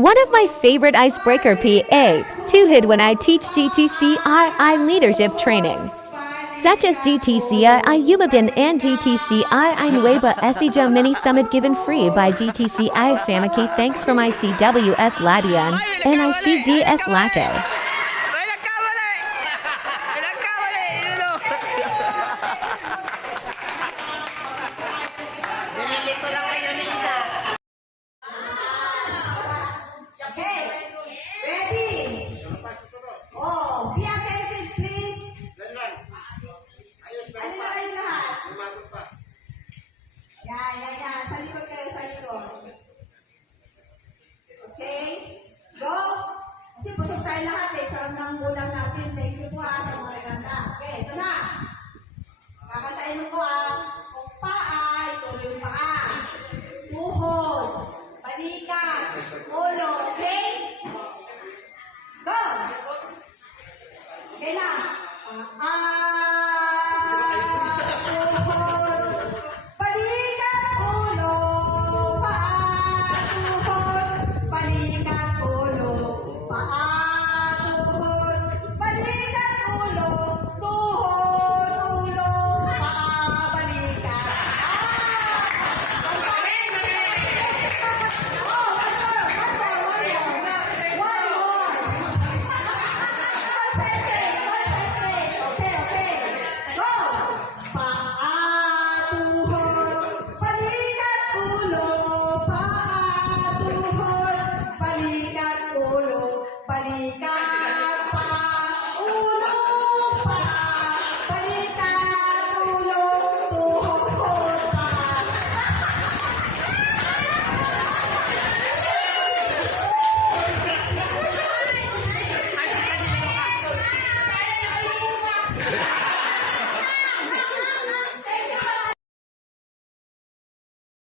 One of my favorite icebreaker PA to hit when I teach GTCI leadership training. Such as GTCI Umabin and GTCI Nueva Ecija Mini Summit given free by GTCI Famaki. Thanks from ICWS Ladian and ICGS Lake. Sa likod kayo, sa likod. Okay? Go! Kasi pusok tayo lahat eh. Sarap ng gulang natin. Thank you po sa mga ganda. Okay, ito na. Kakantayin mo ko Kung paa, ituloy yung paa. Tuhod, balikat, ulo. Okay? Go! Okay na. Yeah.